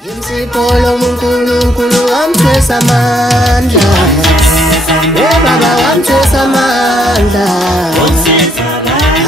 Imsipolo uNkulunkulu wamthwesa amandla. Baba wamthwesa amandla.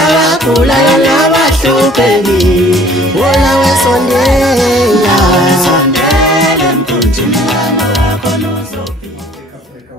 Abagulayo nabahlupheki wona wesondela.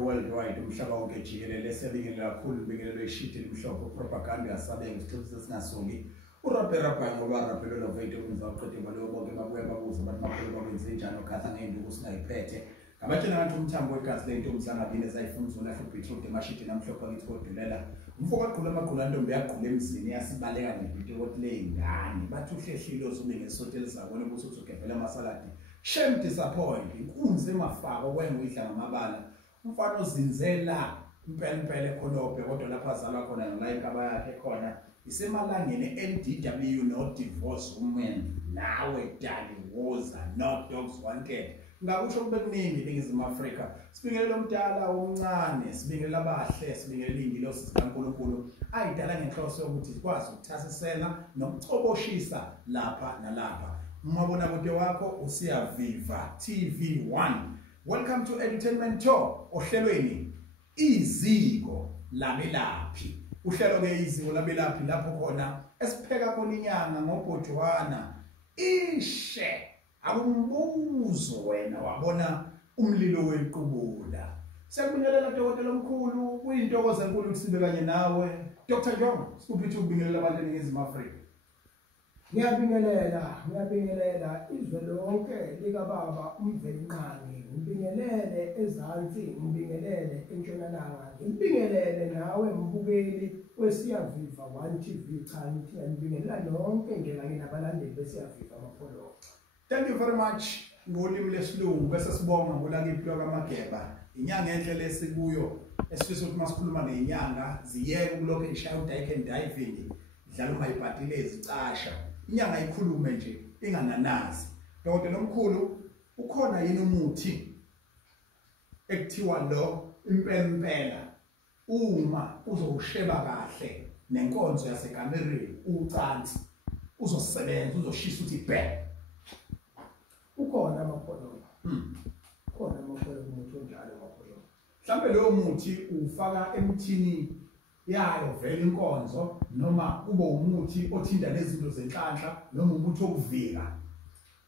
Worldwide umhlaba wonke jikelele sebingele kakhulu ibingelelo eshiti limhlophe propaganda yasabenga isixhobo singasongi urapera ngoba rapelo lo vethu umzaqede balo bonke babuye babuza abantu bakhulu bakwenze njani okhatha ngenduku singayiphethe ngabatshela abantu umthambo wegazi lento umhlangabini ezayifuna uzolahla uBeetroot emashiti namhlophe akithi kodulela umfoka aqhula amaqhula ntombi yaqhula emzini yasibaleka ngebhiti ukuthi lengane bathi uhlehlilo usube ngesoteli zakona ukuthi uzogebhela amasaladi shame disappoint inkunzi emafako kwenga uyidla ngamabala umfana ozinzela impela ekhonophe kodwa lapha azalwa khona nala inkaba yakhe khona isemalangeni NDW no divorce women nawe dali woza no dogs wanted ngakusho kube kuningi eNingizimu Afrika sibingelela omdala omncane sibingelela abahle sibingelela ingilosi zikaNkulunkulu ayidala ngenhloso yokuthi sikwazi ukuthasisela nokucoboshisa lapha nalapha umabona kude wakho usiyaviva TV1. Welcome to Entertainment Tour ohlelweni iziko labelaphi. Uhlelo ke iziko labelaphi lapho khona esipheka khona inyanga ngobhodwana. Ishe akumbuzo wena wabona umlilo wequbula. Siyakubingelela dokotela omkhulu kuyintokozo enkulu ukusibe kanye nawe. Dr. John, sikuphi ukubingelela abantu eNingizimu Afrika? Ngiyabingelela izwe lonke lika baba uMvelinqani ngibingelele ezansi ngibingelele entshonalanga ngibingelele nawe mbukeli wesiyaviva 1 TV cha ngithi ngibingelela lonke ngekanye nabalandeli besiyaviva amapholo. Thank you very much ngolimi lesilungu bese sibonga ngolakiphi lokaMageba inyanga enhle lesikuyo esifisa ukuthi masikhuluma ngenyanga ziyeke kulokho ishaya udike and diving idlala umayibhatile ezicasha inyanga ikhulume nje ingananazi. Dokotela omkhulu ukhona yini umuthi ekuthiwa lo impela uma uzowusheba kahle nenkonzo yaseKamerweni ucansi uzosebenza uzoshisa uthi bhe ukhona amapholo khona amapholo umuthi onjalo amapholo mhlambe lo muthi ufaka emthini yayo vele inkonzo noma kube umuthi othinta lezinto zenhlanhla noma umuthi okuvika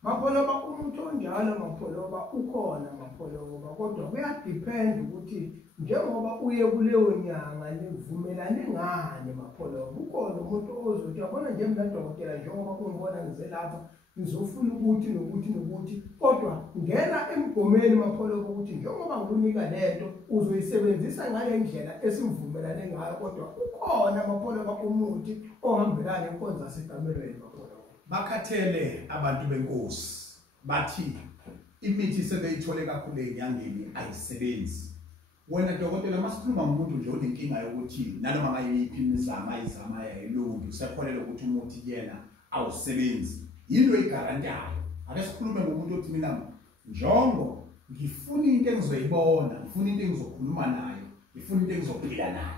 mapholoba umuntu onjalo mapholoba ukhona mapholoba kodwa kuyadepend ukuthi njengoba uye kuleyo nyanga nivumelane ngani mapholoba ukhona umuntu ozothi yabona nje mina dokotela njengoba ungibona ngize lapha ngizofuna ukuthi nokuthi kodwa ngena emgomeni mapholoba ukuthi njengoba nginika lento uzoyisebenzisa ngale ndlela esivumelane ngayo kodwa ukhona mapholoba umuthi ohambelana nenkonzo yaseKamerweni mapholoba. Bakhathele abantu benkosi bathi imithi sebeyithole kakhulu enyangeni ayisebenzi. Wena dokotela masikhuluma ngomuntu nje onenkinga yokuthi nanoma ngayiphi imizamo ayizama yayilungi usepholela ukuthi umuthi yena awusebenzi yilo igarantayo. Ake sikhulume ngomuntu othi mina njongo ngifuna into engizoyibona ngifuna into engizokhuluma nayo ngifuna into engizophila nayo.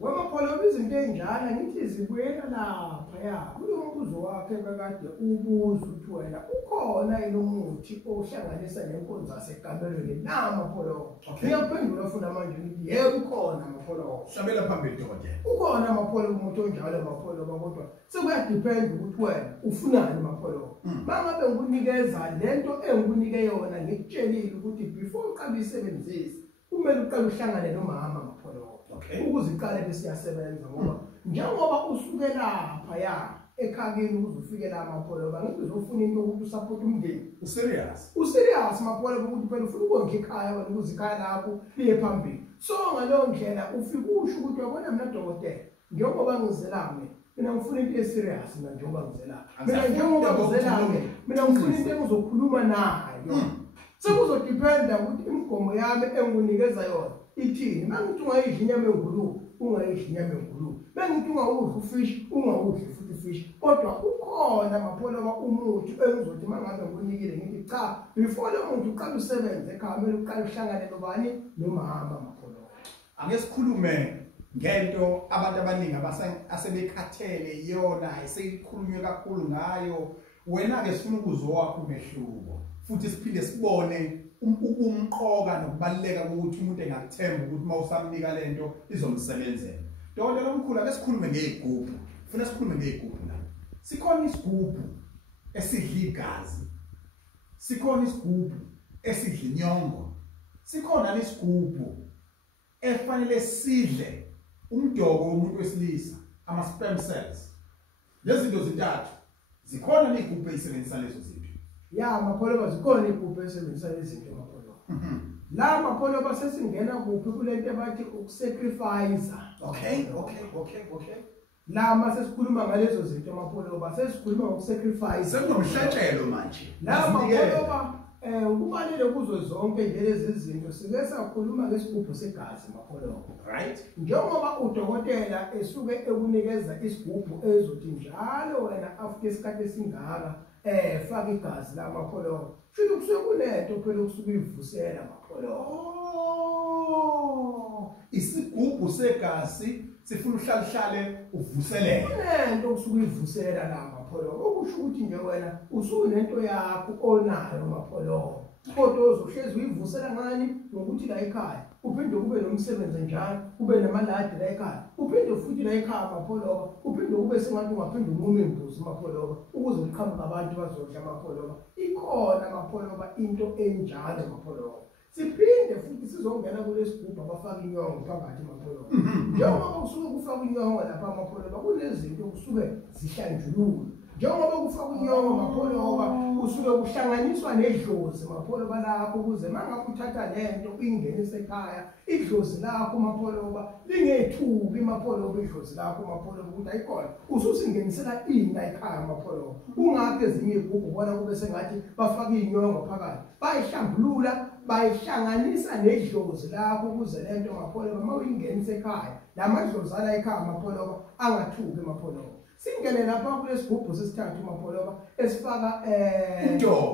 Wemapholoba izinto enjalo ngithi zibuyela lapha ya kulombuzo wakhe kakade ubuza ukuthi wena ukhona yini umuthi ohlanganisa nenkonzo yaseKamerweni namapholoba. Ngiyaphendula ufuna manje ngithi yebo ukhona amapholoba. Hlabela phambili dokotela. Ukhona amapholoba umuthi onjalo amapholoba kodwa sekuyadepend ukuthi wena ufunani amapholoba. Mangabe ngikunikeza lento engikunike yona ngikutshelile ukuthi before uqale uyisebenzise kumele uqale uhlangane nomama amapholoba. Ukuze iqale besiyasebenza ngoba njengoba usuke lapha ya ekhakeni uzufike la amapholoba ngithi uzofuna into ukuthi usupport umndeni userious mapholoba ukuthi phela ufuna ukondla ikhaya wena ukuze ikhaya lakho liye phambili so ngaleyo ndlela ufike usho ukuthi wabona mina dokotela njengoba ngizelame mina ngifuna into eserious mina njengoba ngizelame mina njengoba ngizelame mina ngifuna into engizokhuluma nayo sekuzodependa ukuthi imigomo yami engikunikeza yona ithini mangithi ungayidla inyama engulube ungayidla inyama engulube mangithi ungawudla ufish ungawudli futhi fish kodwa ukhona mapholoba umuthi engizothi mangabe ngikunikile ngithi cha before lo muntu uqala usebenze ekhaya kumele uqale uhlangane nobani nomama mapholoba. Ake sikhulume ngento abantu abaningi asebekhathele iyona eseyikhulunywe kakhulu ngayo wena ke sifuna ukuzwa wakho umehluko futhi siphinde sibone umqoka nokubaleka ukuthi umuntu engakuthemba ukuthi mawusamnika lento izomsebenzela. Dokotela omkhulu ake sikhulume ngezigubhu. Ufuna sikhulume ngezigubhu la. Sikhona isigubhu esidla igazi. Sikhona isigubhu esidla inyongo. Sikhona lesigubhu efanele sidle umdoko womuntu wesilisa, ama sperm cells. Lezi zinto zintathu zikhona nezigubhu ezisebenzisa lezo zinto. Ya mapholo zikhona igubhu esebenzisa lezi zinto mapholo. La mapholo basesingena kuphi kulento abathi ukusacrifice. Okay. La mase sikhuluma ngalezo zinto mapholo basesikhuluma ngokusacrifice. Sekunomhlatshelo manje. La mapholo ukubalele kuzo zonke nje lezi zinto sike sakhuluma ngesigubhu segazi mapholo. Right? Njengoba udokotela esuke ekunikeza isigubhu ezothi njalo wena after isikhathi esingaka faka igazi la mapholo. Futhi kusuke kunento phela ukusuka ivusela mapholo. Isigubhu segazi sifuna uhlale uvuselele. Lento ukusuka ivusela la mapholo. Okusho ukuthi nje wena usunento yakho onayo mapholo. Kodwa uzohlezi uyivusela ngani ngokuthi la ekhaya uphinde kube nomsebenzi njalo ube namaladi la ekhaya uphinde futhi la ekhaya mapholo uphinde kube sengathi ungaphinde unqume imbuzi mapholo ukuze uqhamuka abantu bazodla mapholo ikhona mapholo into enjalo mapholo siphinde futhi sizongena kulesigubhu abafaka inyongo phakathi mapholo njengoba kusuke kufaka inyongo lapha mapholo kunezinto kusuke zihlanjululwe njengoba kufaka inyongo mapholo kusuke kuhlanganiswa nedlozi mapholo balapho ukuze mangabe uthatha lento uyingenise ekhaya idlozi lakho mapholo lingethuki mapholo idlozi lakho mapholo ukuthi ayikhona ususingenisela ina ekhaya mapholo ungakho ezinye igubhu ubona kube sengathi bafaka inyongo phakathi bayihlambulula bayihlanganisa nedlozi lakho ukuze lento mapholo uma uyingenise ekhaya lamadlozi ala ekhaya mapholo angathuki mapholo singene lapha kulesigubhu sesithathu mapholo esifaka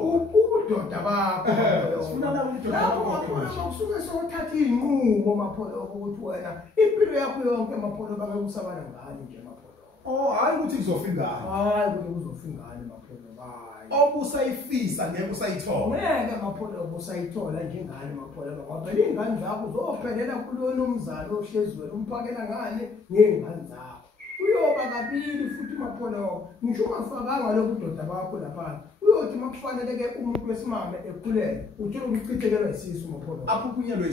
ubudoda bakho Sifuna la ubudoda bakho mapholo kusuke sokuthatha izinqumo mapholo ukuthi wena impilo yakho yonke mapholo bakusabana ngani nje mapholo hayi ukuthi kuzofika hayi ukuthi kuzofingana mapholo hayi obusayifisa ngeke usayithola ngeke mapholo obusayithola njengani mapholo ngoba ingane zakho uzophelela kulona umzalo ohlezweni umphakela ngani ngezingane zakho uyoba kabili futhi mapholo ngisho ungafakanga lobudoda bakho lapha uyothi makufanele ke umuntu wesimame ekhulele uthola ukuchithekelwa isisu mapholo aphunyelwe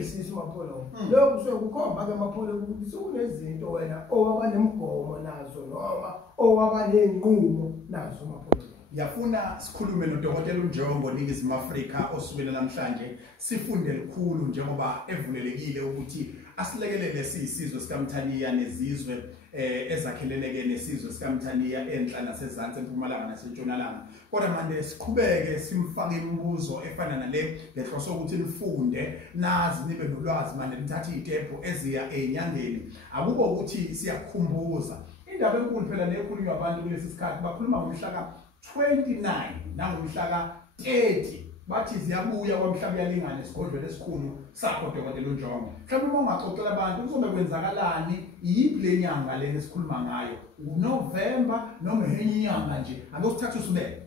isisu mapholo lokho kusuke kukhomba ke mapholo ukuthi sekunezinto wena owaba nemigomo nazo noma owaba nenqumo nazo mapholo. Yafuna sikhulume nodokotela uNjongo Ningizimu Afrika osukela namhlanje sifunde likhulu njengoba evulelekile ukuthi asilekelele sisizwe sikaMthaniya nezizwe ezakheleleke nesizwe sikaMthaniya enhla nasezantsi eMpumalanga naseNtshonalanga kodwa manje siqhubeke simfake imibuzo efana nale ngenhloso ukuthi nifunde nazi nibe nolwazi manje nithatha izitepho eziya enyangeni akukho ukuthi siyakhumbuza indaba enkulu phela nekhulunywa abantu kulesi sikhathi bakhuluma ngomhla 29 nangomhla 30 bathi ziyabuya kwamhlaba yalingana esigodlweni esikhulu sakho dokotela uNjongo mhlawumbe uma ungaxoxela abantu kuzobe kwenzakalani yiphi lenyanga lena esikhuluma ngayo uNovember noma enye inyanga nje ake usithathe usibeke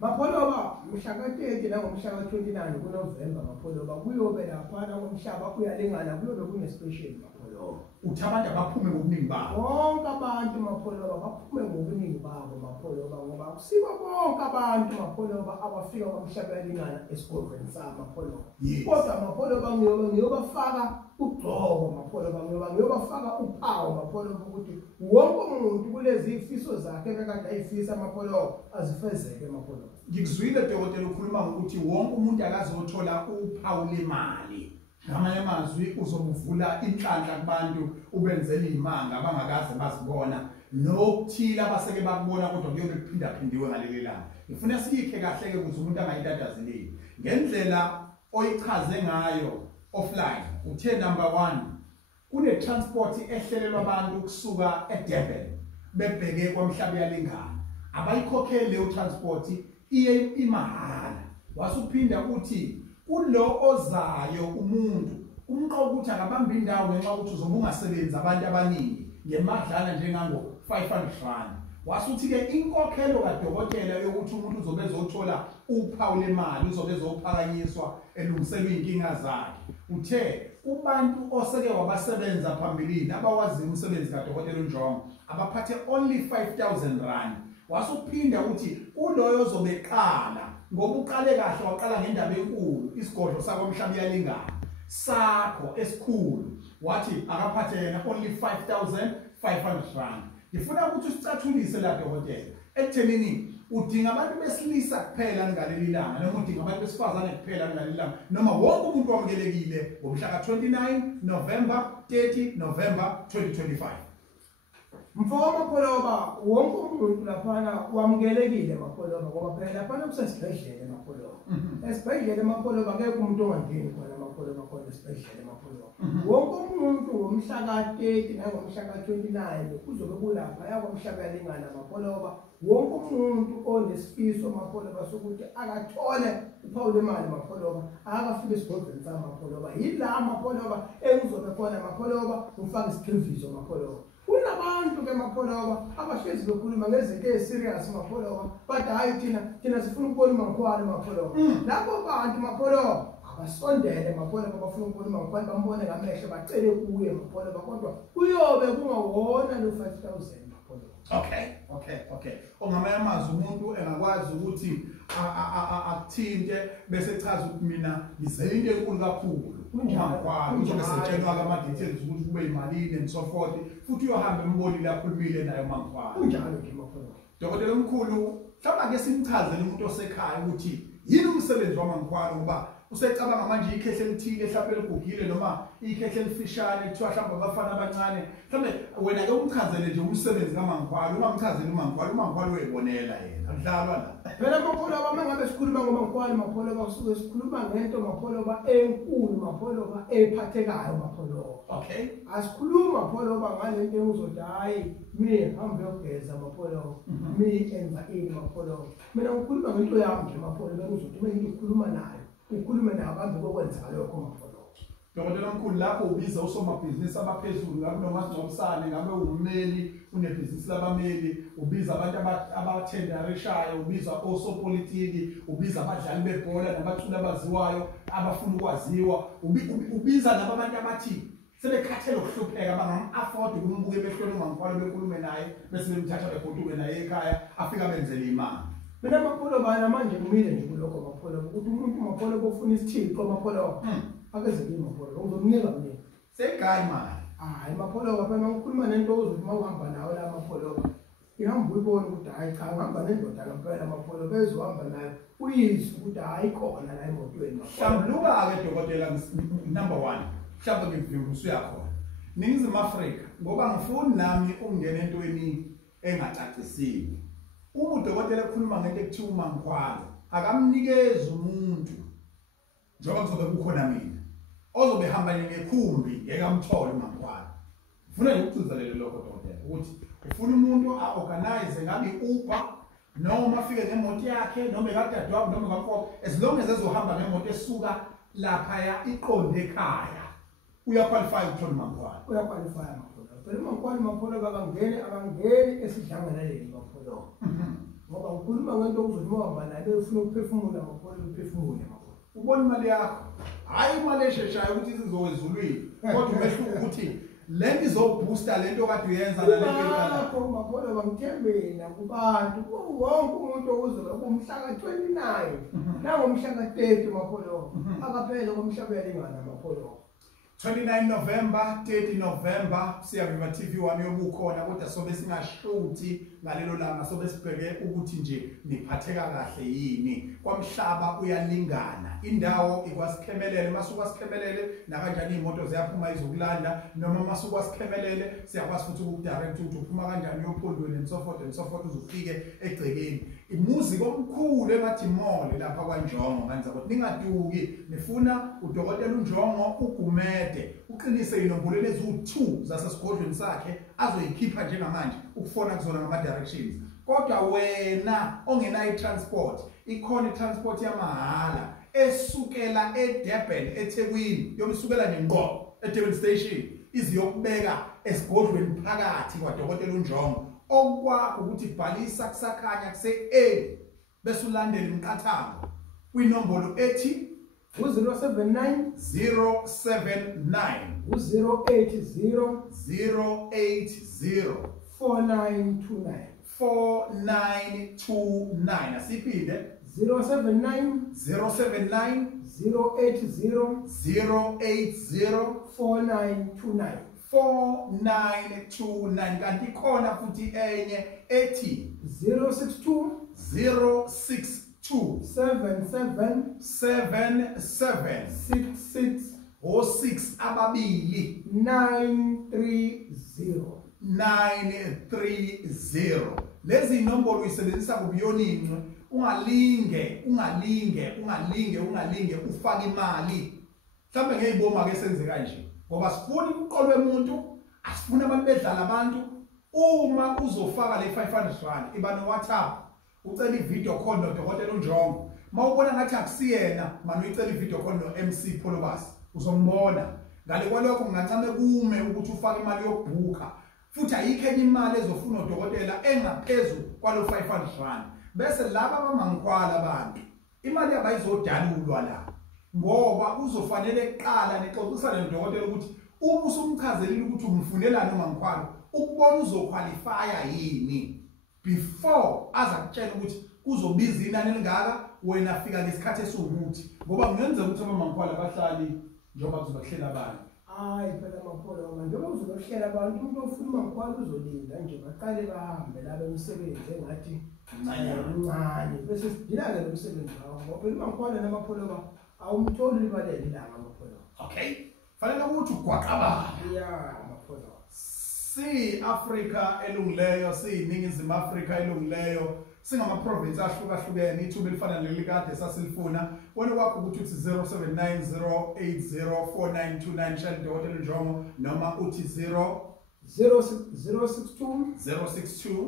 mapholoba mhla ka-30 nangomhla ka-29 kuNovember mapholoba kuyobe laphana komhlaba uyalingana kuyobe kune-special mapholoba uthi abantu abaphume ngobuningi babo bonke abantu mapholoba baphume ngobuningi babo mapholoba ngoba kusiba bonke abantu mapholoba abafika kwamhlaba yalingana esigodlweni sabo mapholoba kodwa mapholoba ngiyobafaka ugqoko mapholoba ngiyobafaka uphawu mapholoba ukuthi wonke umuntu kulezi ifiso zakhe bekade ayifisa mapholoba azifezeke mapholoba. Ngikuzwile dokotela ukhuluma ngokuthi wonke umuntu akazothola uphawu lemali ngamanye amazwi uzobuvula inhlanhla kubantu ubenzele imanga abangakaze bazibona nokuthila abaseke bakubona kodwa kuyobe kuphinda phindiwe ngaleli langa ngifuna sikhe kahle ke ukuthi umuntu angayitatazeli ngendlela oyichaze ngayo offline uthe number 1 kune transport ehlelelwa abantu kusuka eDurban bebheke kwamhlaba yalingana abayikhokhele leyo transport iye imahala wasuphinda uthi kulo ozayo umuntu umqoka ukuthi akabamba indawo ngenxa ukuthi uzobe ungasebenzi abantu abaningi ngemadlana njengango 500 rand wasuthi-ke inkokhelo kadokotela yokuthi umuntu uzobe ezothola uphawu lemali uzobe ezophakanyiswa elungiselwe iy'nkinga zakhe uthe kubantu oseke wabasebenza phambilini abawaziyo umsebenzi kadokotela uNjongo abaphathe only 5,000 rand wasuphinda ukuthi kuloyo ozobeqala ngoba uqale kahle waqala ngendaba enkulu isigodlo sakwamhlaba iyalingana sakho esikhulu wathi akaphathe yena only 5,500 rand ngifuna ukuthi usicathulise la dokotela ekuthenini udinga abantu besilisa kuphela ngaleli langa noma udinga abantu besifazane kuphela ngaleli langa noma wonke umuntu wamukelekile ngomhla ka-29 November 30 November 2025 Mfowethu Mapholoba wonke umuntu laphana wamukelekile Mapholoba ngoba phela laphana kusesibhedlela Mapholoba esibhedlela Mapholoba akekho umuntu ongangeni khona Mapholoba khona esibhedlela Mapholoba wonke umuntu ngomhla ka-30 nangomhla ka-29 kuzobe kulapha yakwamhlaba yalingana Mapholoba wonke umuntu onesifiso Mapholoba sokuthi akathole uphawu lemali Mapholoba akafike esigodlweni sama Mapholoba yila Mapholoba engizobe khona Mapholoba ufake isiqiniso Mapholoba kunabantu ke Mapholoba abahlezi bekhuluma ngezinto eziserious Mapholoba but hayi thina sifuna ukubona uMankhwane Mapholoba lapho bantu Mapholoba abasondele Mapholoba bafuna ukubona uMankhwane bambone ngamehlo bacele kuye Mapholoba kodwa kuyobe kungawona lo 5,000 Mapholoba okay ongamanye amazwi umuntu engakwazi ukuthi akuthinte bese chaza ukuthi mina ngizele into enkulu kakhulu uMankhwane uzobe setshelwa ama details ukuthi kube imalini and so forth futhi uyohamba emboni lapho ukhulumile naye uMankhwane kunjalo ke Mapholoba dokotela omkhulu mhlawumbe ake simchazele umuntu osekhaya ukuthi yini umsebenzi waMankhwane ngoba usecabanga manje ikhehle elithile mhlawumbe eligugile noma ikhehle elifishane kuthiwa mhlawumbe abafana abancane mhlawumbe wena ke umchazele nje umsebenzi kaMankhwane ungamchazeli uMankhwane uyibonela yena akudlalwa la phela Mapholoba mangabe sikhuluma ngoMankhwane Mapholoba usuke sikhuluma ngento Mapholoba enkulu Mapholoba ephathekayo Mapholoba okay asikhuluma Mapholoba ngalento engizothi hayi mina hambe yogeza Mapholoba mina enza ini Mapholoba mina ngikhuluma ngento yami nje Mapholoba engizothi mina ngikhuluma nayo ukhulume nabantu bokwenza lokho Mapholoba dokotela omkhulu lapho ubiza usomabhizinisi abaphezulu ngabe nomasingcwabisane ngabe ummeli unebhizinisi labameli ubiza abantu abathenderishayo ubiza osopolitiki ubiza abadlali bebhola nabaculi abaziwayo abafuna ukwaziwa ubiza nabantu abathi sebekhathele ukuhlupheka bangam-afford ukumbuka emehlweni uMankhwane bekhulume naye bese bemthatha begoduke naye ekhaya afika benzele imali mina Mapholoba manje kumile nje kulokho Mapholoba ukuthi umuntu Mapholoba ofuna isithixo Mapholoba akeze kimi Mapholoba uzomnika mina segayi mali hayi Mapholoba phela ngikhuluma nento ozothi mawuhamba nawe la Mapholoba ihamba uyibona ukuthi hayi cha ngihamba nendoda ngempela Mapholoba ezohamba nayo uyizwe ukuthi hayi khona la emotweni hlambuluka-ke dokotela number 1 mhlawumbe ngivimbuso uyakhona Ningizimu Afrika ngoba ngifuni nami ungena entweni engacacisiwe uma udokotela ekhuluma ngento ekuthiwa uMankhwane akamnikeza umuntu njengoba kuzobe kukhona mina ozobe hamba ngekhumbi ngekamthole uMankhwane ufuna nje ukuthuzelele lokho dokotela ukuthi ufuna umuntu a-organize ngabe i-Uber noma afike ngemoto yakhe noma ekadadewabo noma kamfowabo as long as ezohamba ngemoto esuka laphaya iqonde ekhaya uyaqualify ukuthola uMankhwane uyaqualify Mapholoba phela uMankhwane akangeni esidlangalaleni Mapholoba ngoba ukhuluma ngento okuzothi mawuhamba naye ufuna ukuphefumula Mapholoba uphefumule Mapholoba ubona imali yakho hayi imali esheshayo ukuthi izowezulwini kodwa umehluko ukuthi lento izoboosta lento kade uyenza nalento Mapholoba ngithembena kubantu wonke umuntu ozobe kumhla ka-29 nangomhla ka-30 Mapholoba akaphela komhlaba yalingana Mapholoba 29 November 30 November siyaviva TV1 yobukhona kodwa sobe singashuthi ngalelo langa sobe sibheke ukuthi nje niphatheka kahle yini kwamhlaba uyalingana indawo ikwasikhemelele masuka sikhemelele nakanjani imoto ziyaphuma izokulanda noma masuka sikhemelele siyakwazi futhi ukudirect ukuthi uphuma kanjani uyophondweni and so forth uzofike egcekeni imuziki omkhulu engathi mall lapha kwaNjongo manje ukuthi ningaduki nifuna udokotela uNjongo ugumede uqinise inombolo eziwu2 zasesigodlweni sakhe azoyikhipha njengamanje ukufona kuzona ngama directions kodwa wena ongenayo transport ikhona itransport yamahala esukela eDurban eThekwini yomsukela ngenqo eDurban station iziyokubeka esigodlweni phakathi kwaDokotela uNjongo okwakho ukuthi bhalisa kusakhanya kuse-A bese ulandela imiqathango kwinombolo ethi u-079 079 u-080 080 4929 4929 asiphinde 079 079 080 080 4929 4929 kanti khona futhi enye ethi 062 062 77 77 66 06 ababili 930 930 lezi nombolo uyisebenzisa kubuyoninqe ungalinge ufake imali mhlawumbe ngeyiboma ke senze kanje ngoba sifuni ukuqolwe umuntu asifuna abantu bedlala abantu uma uzofaka le 500 rand iba no WhatsApp ucela i-video call noDokotela uNjongo mawubona ngathi akusiyena manje uyicela i-video call no-MC Pholobasi uzombona ngale kwalokho kungancane kume ukuthi ufake imali yokubhuka futhi ayikho enye imali ezofuna uDokotela engaphezulu kwalo 500 rand bese laba abamangikhwala abantu imali abayizodalulwa la ngoba uzofanele eqala nixoxisane noDokotela ukuthi uma usumchazelile ukuthi umfunelani umangikhwala ukubona uzoqualifya yini before azakutshela ukuthi kuzobiza inani elingaka wena fika ngesikhathi esiwukuthi ngoba kungenzeka ukuthi abamangikhwala bahlali njengoba kuzobakuhlela abantu hayi phela amapholo manje njengoba uzokuhlela abantu umuntu ofuna umangikhwala uzolinda nje baqale bahambe laba emsebenzi engathi mncane bese sidila-ke lo msebenzi wawo ngoba phela umangikhwala namapholo awumtholi libalele ilanga amapholo. Okay, fanele ukuthi ugwaqabala ya amapholo si-Afrika elungileyo siyiningizimu Afrika elungileyo singama-province ahlukahlukene ithuba elifana nelikade sasilifuna wena kwakho ukuthi uthi 0790804929 shela uDokotela uNjongo noma uthi 062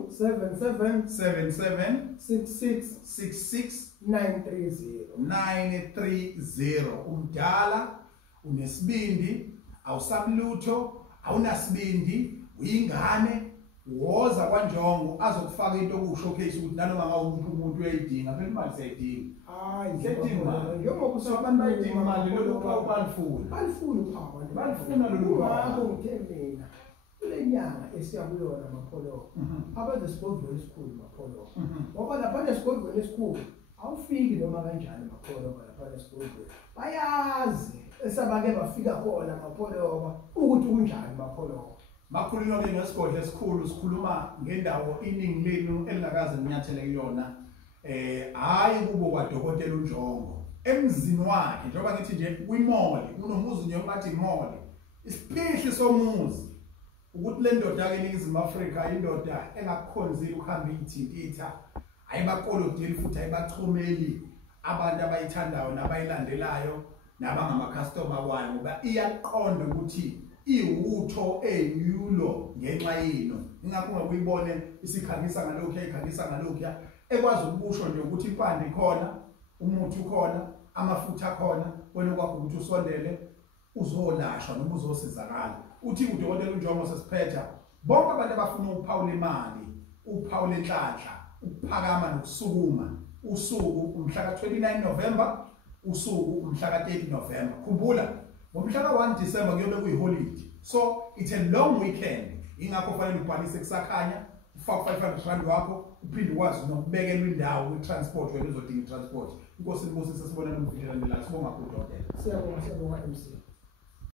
77 66 930 umdala unesibindi awusabulutho awunasibindi uyingane woza kwaNjongo azokufaka into ku-showcase ukuthi nanoma ngawumuntu umuntu uyayidinga phela imali siyayidinga hayi njengoba abantu bayidinga imali lolu phawu balifuna lolu ngakho ngithe mina kule nyanga esiyakuyona mapholo abazesigodlweni esikhulu mapholo ngoba lapha esigodlweni esikhulu awufiki noma kanjani mapholo lapha esigodlweni bayazi esabake bafika khona mapholo ukuthi kunjani mapholo makhulunywa ke ngesigodlo esikhulu sikhuluma ngendawo iningi lenu elingakaze linyathele kuyona hayi kubo kwaDokotela uNjongo emzini wakhe njengoba ngithi nje kwimoli unomuzi nje ngathi imoli isiphihli somuzi ukuthi le ndoda ke eNingizimu Afrika indoda engakukhonzile ukuhamba ithintitha ayibakolodeli futhi ayibachomeli abantu abayithandayo nabayilandelayo nabangama-customer wayo ngoba iyaqonda ukuthi iwutho eyulo ngenxa yino ingakho ngakuyibone isikhangisa ngalokho ekhangisa ngalokho ekwazi ukusho nje ukuthi impande khona umuthi ukhona amafutha khona wena kwakho ukuthi usondele uzolashwa noma uzosizakala uthi uDokotela uNjongo sesiphetha bonke abantu abafuna ukuphawula imali ukuphawula enhlanhla ukuphakama nokusukuma usuku umhla ka-29 November usuku umhla ka-30 November khumbula ngomhla ka-1 December kuyobe kuyiholiday so it's a long weekend ingakho fanele ubhalise kusakhanya ufake 500 rand wakho uphinde ukwazi nokubekelwa indawo kwi-transport wena uzodinga i-transport inkosi libusise sibonane umvidela ndela sibonga kuDokotela siyabonga MC